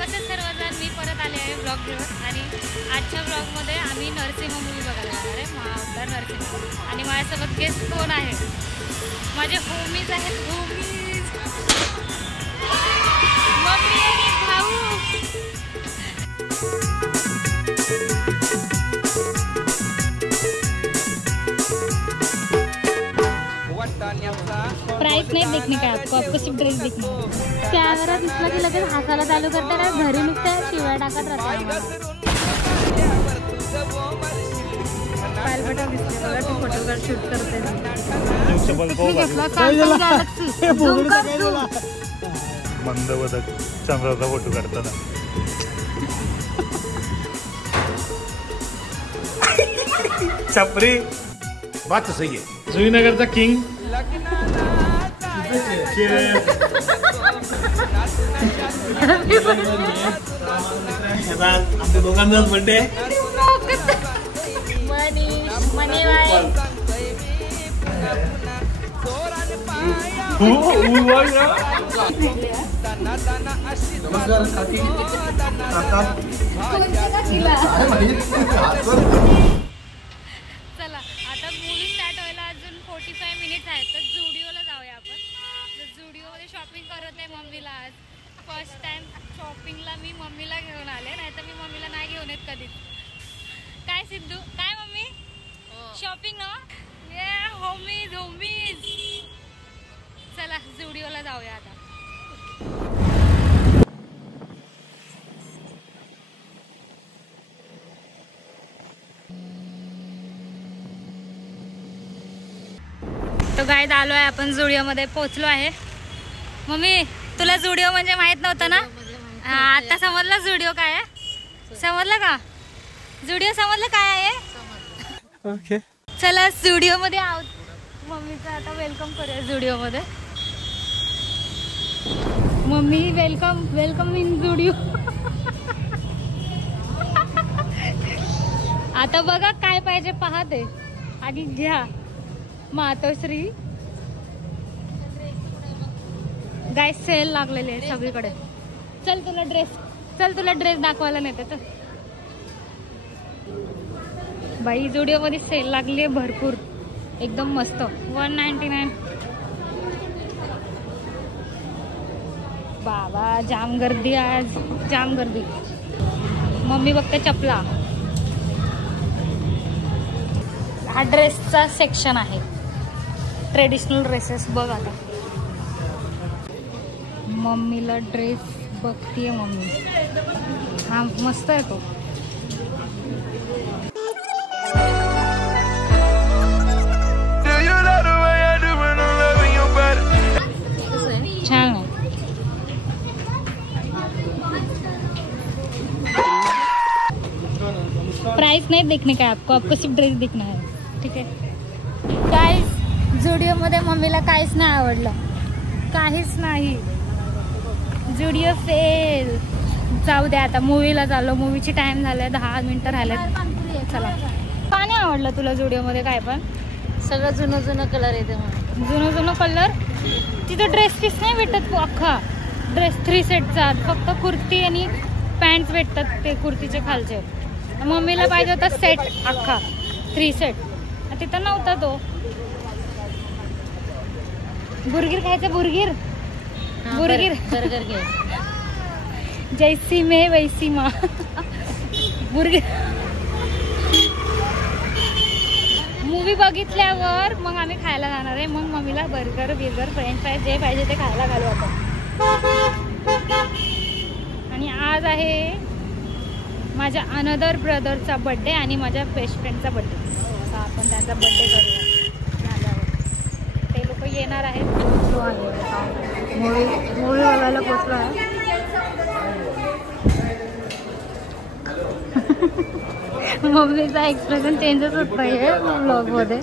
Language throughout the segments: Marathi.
कसे सर्वजण, मी परत आले आहे ब्लॉग घेऊन आणि आजच्या ब्लॉगमध्ये आम्ही नरसिंह मूवी बघायला जाणार आहे, महाअवतार नरसिंह. आणि माझ्यासोबत गेस्ट कोण आहे? माझे होमीज आहेत, होमीज, मम्मी आणि भाऊ. प्राइस नहीं देखने का आपको सिर्फ ड्रेस देखना है. कॅमेरा दिसला की लगेच हसायला चालू करते ना, घरी नुसतं शिवाय टाकत राहते. पालबटा दिसले बघा, ते फोटो शूट करते. मंदवदक चंद्राचा फोटो काढताना. छपरी बात तो सही है. जुईनगरचा किंग. आमच्या दोघांचाच बर्थडे. नमस्कार काकी, काका. चला आता मूवी स्टार्ट व्हायला अजून 45 मिनिट्स आहेत, तर जुडिओला जाऊया आपण. तर जुडिओमध्ये शॉपिंग करत आहे मम्मीला. आज फर्स्ट टाइम शॉपिंगला मी मम्मीला घेऊन आले, नाही तर मी मम्मीला नाही घेऊन येत कधीच. काय सिद्धू, काय मम्मी शॉपिंग ना? Homies homies. चला जुडिओला जाऊया आता. तो गाईड आलो आहे आपण, जुडिओमध्ये पोहोचलो आहे. मम्मी तुला जुडिओ म्हणजे माहित नव्हतं ना? आता समजलं जुडिओ काय आहे? समजलं का? जुडिओ समजलं काय आहे? ओके. चला जुडिओमध्ये आहोत. मम्मीचं आता वेलकम करूया जुडिओमध्ये. Mummy welcome, welcome in Zudio. आता बघा काय पाहिजे पाहते आणि घ्या. मातोश्री गाय सेल लागलेले आहे सगळीकडे. चल तुला ड्रेस दाखवायला नेते. तर बाई जुडिओ मध्ये सेल लागली आहे भरपूर, एकदम मस्त. 199. बाबा जाम गर्दी आज, जाम गर्दी. मम्मी बघते चपला. हा ड्रेसचा सेक्शन आहे, ट्रेडिशनल ड्रेसेस. बघ आता मम्मीला ड्रेस बघतीये मम्मी. हा मस्त आहे तो. छान आहे. प्राइस नहीं देखने का आपको सिर्फ ड्रेस देखना है. ठीक आहे. गाइस जुडिओ मध्ये मम्मीला काहीच नाही आवडलं, काहीच नाही. जुडिओ फेल. जाऊ द्या आता, मूवीला चाललो. मूवीची टाइम झालाय, 10 मिनिटं राहिले. चला. का नाही आवडलं तुला जुडिओ मध्ये? काय पण सगळं जुनं जुनं कलर येते म्हणून. जुनं कलर. तिथं ड्रेस पीस नाही भेटत अख्खा ड्रेस 3 सेटचा. फक्त कुर्ती आणि पॅन्ट भेटतात, ते कुर्तीचे खालचे. मम्मीला पाहिजे होता सेट अख्खा 3 सेट. तिथं नव्हता तो. बुर्गीर खायचं, बुर्गीर. बर्गर घे. जैसी मे वैसी मा. बुर्गीर. मूवी बघितल्यावर मग आम्ही खायला जाणार आहे. मग मम्मीला बर्गर फ्रेंच फ्राईज जे पाहिजे ते खायला घालू आपण. आणि आज आहे माझ्या अनदर ब्रदरचा बर्थडे आणि माझ्या बेस्ट फ्रेंडचा बर्थडे. तर आपण त्यांचा बर्थडे करूया. ते लोक येणार आहेत. मूवी बघायला पोचलो आहे. मम्मीचा एक्सप्रेशन चेंजच होत नाहीये ब्लॉग मध्ये.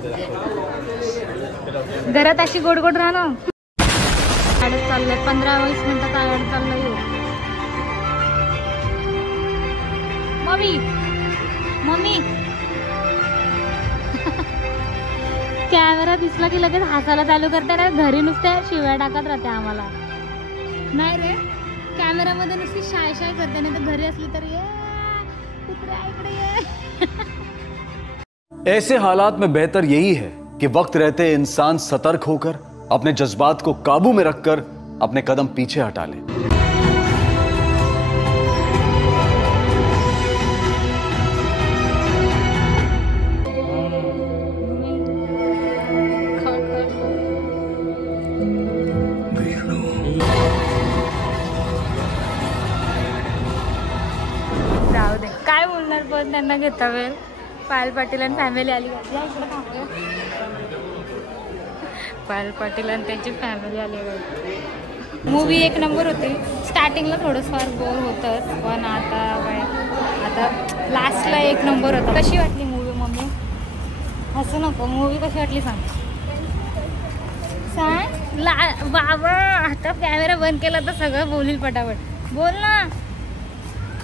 घरात अशी गोड गोड राहा ना. गाडीत चाललंय 15-20 मिनिटात गाडीत चाललंय. मम्मी कॅमेरा दिसला की लगेच हसायला चालू करते ना, घरी नुसते शिव्या टाकत राहते आम्हाला. नाही रे, कॅमेरा कॅमेरामध्ये नुसती शाय शाय करते, नाही तर घरी असली तर ये कुत्र्या इकडे ये. ऐसे हालात में बेहतर यही है कि वक्त रहते इंसान सतर्क होकर अपने जज्बात को काबू में रखकर अपने कदम पीछे हटा ले. जाऊ दे, काय बोलणार पण त्यांना घेता वेळ. पायल पाटील आणि फॅमिली आली. पायल पाटील आणि त्यांची फॅमिली आली. मूवी एक नंबर होती. स्टार्टिंगला थोडंफार बोर होतंच, पण आता लास्टला एक नंबर होता. कशी वाटली मूवी मम्मी? असं नको, मूवी कशी वाटली सांग. बाबा आता कॅमेरा बंद केला तर सगळं बोलील पटापट. बोल ना,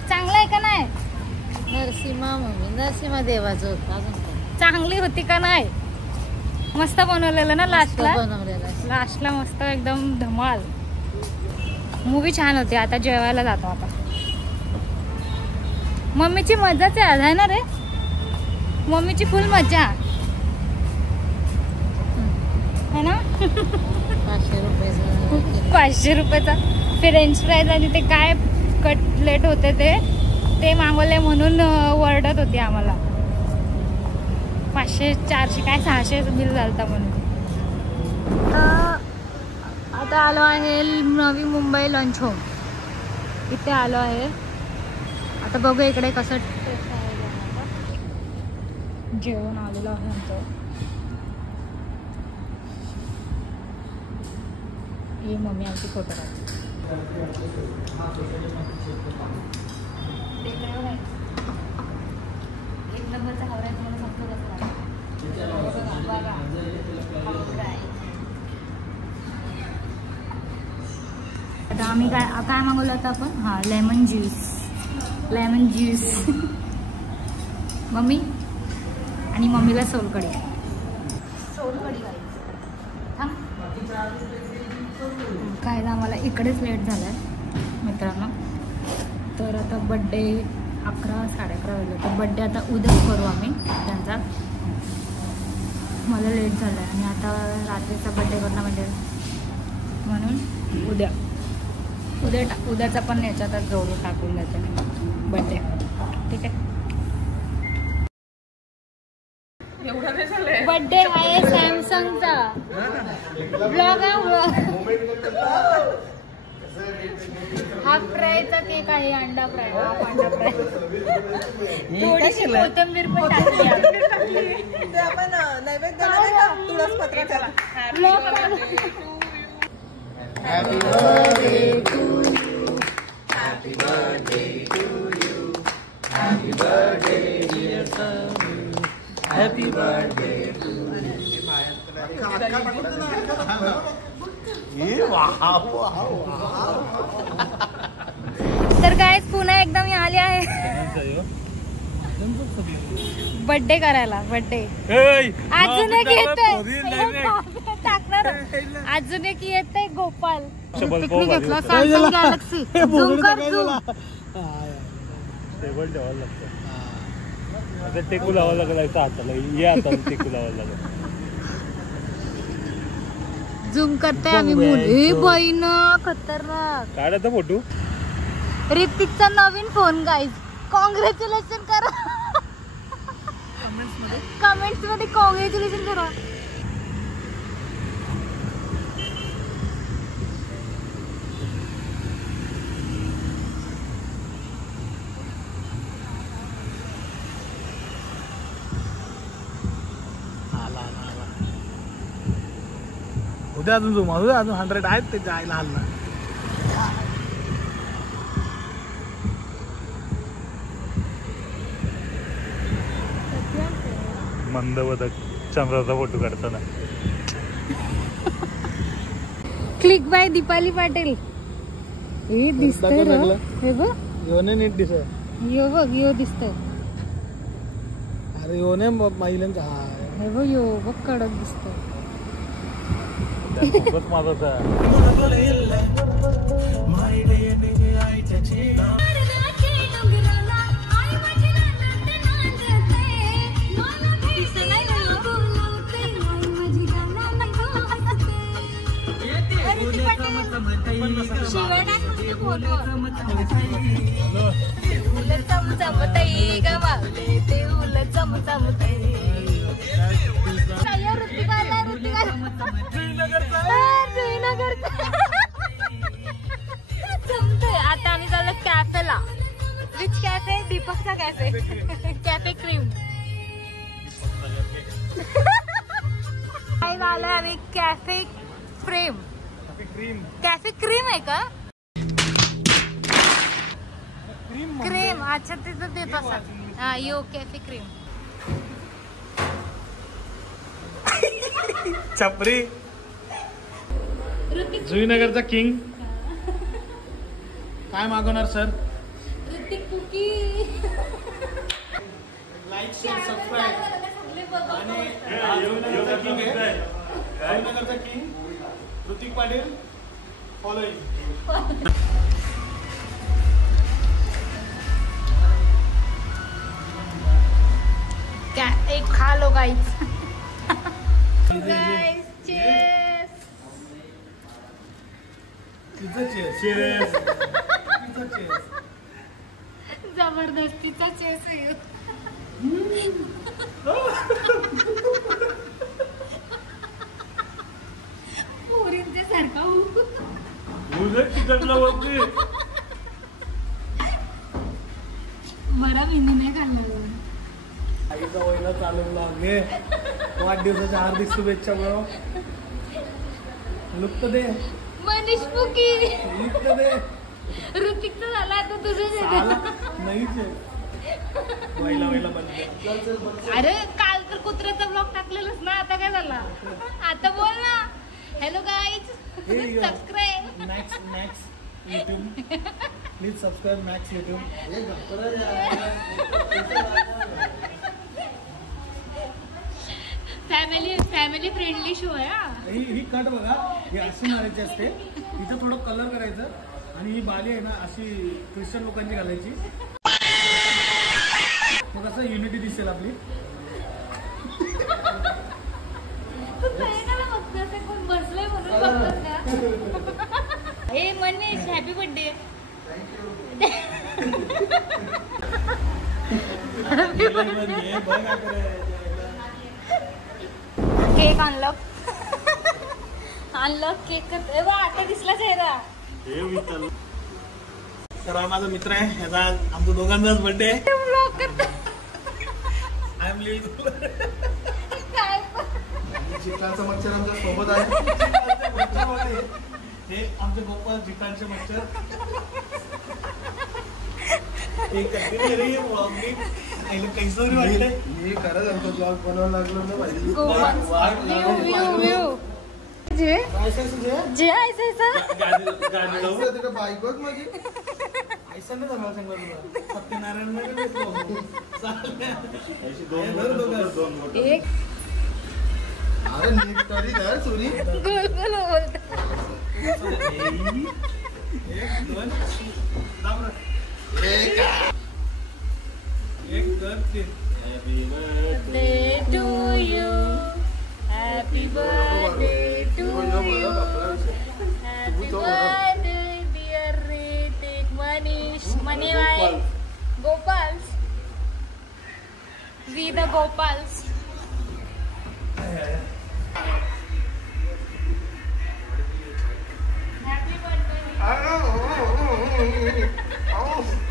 चांगलं आहे का नाही? नरसिंहा मम्मी, नरसिंहा देवाचं होतं. अजून काय? चांगली होती का नाही? मस्त बनवलेलं ना लास्टला. बनवलेलं आहे. लास्टला मस्त एकदम धमाल. मूवी छान होती. आता जेवायला जातो. आता मम्मीची मजाच आहे ना रे. मम्मीची फुल मजा है ना. 500 रुपयाचं 500 रुपयाचा फ्रेंच फ्राईज आणि ते काय कटलेट होते ते मागवले म्हणून वरडत होती आम्हाला. 500 400 काय 600 बिल झालता म्हणून. आता आलो आहे नवी मुंबई लंच होम. इथे आलो आहे. आता बघू इकडे कसं टेस्ट आहे. जेवण आलेलं आहे आमचं. ही मम्मी आमची फोटो काढते. एक नंबरचा हवरा आहे. तुम्हाला सांगतो कसं आता आम्ही काय मागवलं होतं आपण? हां, लेमन ज्यूस. मम्मी आणि मम्मीला सोलकढी काय ना. आम्हाला इकडेच लेट झालं आहे मित्रांनो. तर आता बड्डे 11 साडे 11 वाजले. तर बड्डे आता उद्याच करू आम्ही त्यांचा. मला लेट झालं आहे आणि आता रात्रीचा बड्डे करणं म्हणजे म्हणून उद्याचा पण याच्यातच जोडून टाकून द्यायचं बड्डे. ठीक आहे. बड्डे आहे सॅमसंगचा. ब्लॉग आहे. हाफ फ्रायचा केक आहे. अंडा फ्राय. हाफ अंडा फ्राय. थोडीशी कोथिंबीर पण टाकली. आपण नैवेद्याला नाही का तुळस पत्राला. Happy birthday to you. Happy birthday to you. Happy birthday dear son. Happy birthday to you. तर काय पुन्हा एकदा मी आले आहे बर्थडे करायला. बर्थडे अजून एक येतोय टाकणार. अजून एक येतोय गोपाल. पिकनिक घेतला सॅमसंग गॅलेक्सी. झूम कर झूम. टेबल ठेवायला लागतं. आता टेकू लावायला लागला हाताला. ये आता टेकू लावायला लागला. झूम करते आम्ही. मुली बहीण खतरनाक. काढायचा फोटो. ऋतिकचा नवीन फोन गाईज. कॉंग्रॅच्युलेशन करा. कमेंट्स मध्ये कॉंग्रॅच्युलेशन करा. उद्या अजून झूम. अजून 100 आहेत ते जायला हल्ला. मंदवदक चंद्राचा फोटो काढताना. Click by Deepali Patil. हे दिसतंय रे. हे बघ योने नीट दिसत. यो बघ यो दिसतंय. अरे योने महिलांचा. हा हे बघ यो बघ कडक दिसतंय. खूपच माझा चमचमतई गमावले ते उल चमचमतई जमतंय. आता आम्ही चाललो कॅफेला. Which cafe? दीपकचा कॅफे. Cafe cream. काय झालंय आम्ही कॅफे फ्रेम. कॅफे क्रीम आहे का? क्रीम. अच्छा तिथं देत असतात. हा यो कॅफे क्रीम. छपरी जुईनगरचा किंग. काय मागवणार sir? Hrithik cookie. Like share subscribe. आणि जुईनगरचा किंग आहे. जुईनगरचा किंग ऋतिक पाटील फॉलोइंग. क्या एक खा लो गाइस. Guys cheers. जबरदस्तीचा चेस आहे. पोरींच्या सारखा बरा मेनू नाही खाल्ला. आईचा वहिला चालवला घे. वाढदिवसाच्या हार्दिक शुभेच्छा बरो. लुक दे. मनीष मुकी. लुक दे. ऋतिकचं झालं आता तुझं. नाहीच आहे. वहिला बनते. अरे काल तर कुत्र्याचा ब्लॉग टाकलेलाच ना. आता काय झाला? आता बोल ना. Hello guys subscribe. Max YouTube please subscribe max YouTube. Family friendly show आहे. ही कट बघा. हे अशी मारायची असते. इथं थोडं कलर करायचं. आणि ही बाली आहे ना अशी ख्रिश्चन लोकांची घालायची. मग कसं युनिटी दिसेल आपली. कोण बसलंय म्हणून बघतोस का? हे Manish happy birthday. Cake unlock cake आता दिसला चेहरा. तर हा माझा मित्र आहे. ह्याचा आमचा दोघांचाच बर्थडे आहे. आय एम लिल. चिकनचा मच्छर आमच्या सोबत आहे. हे आमचे गोपाल चिकनचे मच्छर. कैसोरी वाटले. मी खरंच आमचा ब्लॉग बनवायला लागलो ना पाहिजे. बायकोच माझी ऐसा नाही झाला सांगला तुला. सत्यनारायण अरे नीट तरी काय सुरी. एक दोन तीन. Happy birthday to you. Happy birthday to you. Happy birthday dear Ritik Manish. Manivai. Gopals. We the Gopals. Happy birthday.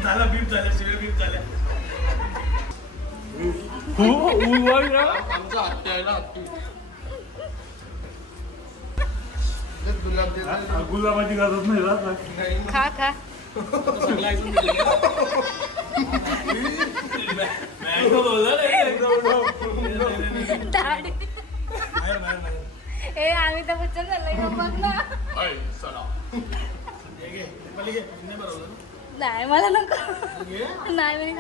झाला बीप झाल्या शिळे बीप झाल्या. गुलाबाची गाजत नाही राहत. खा खा. ए अमिताभ बच्चन झालंय बघ ना. नाही मला नको. नाही मी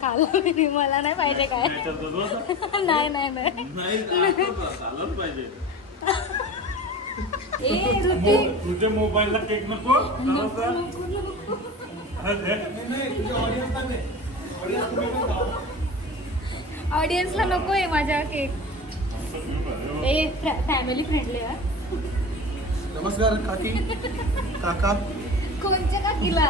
खाल्लं मी. मला नाही पाहिजे काय. नाही नाही नाही. ए ऋतिक तुझ्या मोबाईलला केक नको. ऑडियन्सला नको आहे माझ्या केक. ए फॅमिली फ्रेंडली आहे. नमस्कार काकी काका. कोणच्या काकीला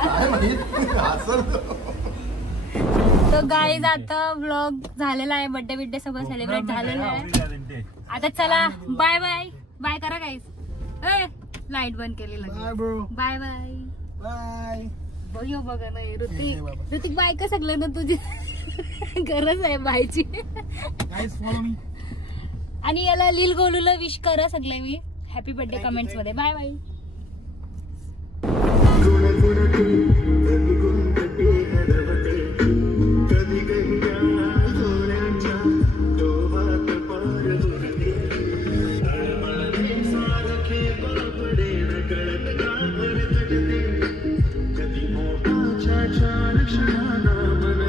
तो गाईज आता व्लॉग झालेला आहे. बर्थडे बिड्डे सगळं सेलिब्रेट झालेलं आहे. आता चला बाय बाय बाय करा गाईज. लाईट बंद केली लगेच. Bye bye bye. बघ बघा नाही ऋतिक बाय का सगळं ना तुझी गरज आहे बायची. आणि याला लील गोलूला विश करा सगळे मी हॅपी बर्थडे कमेंट्स मध्ये. Bye bye. कधी मोठा छान क्षणाला मन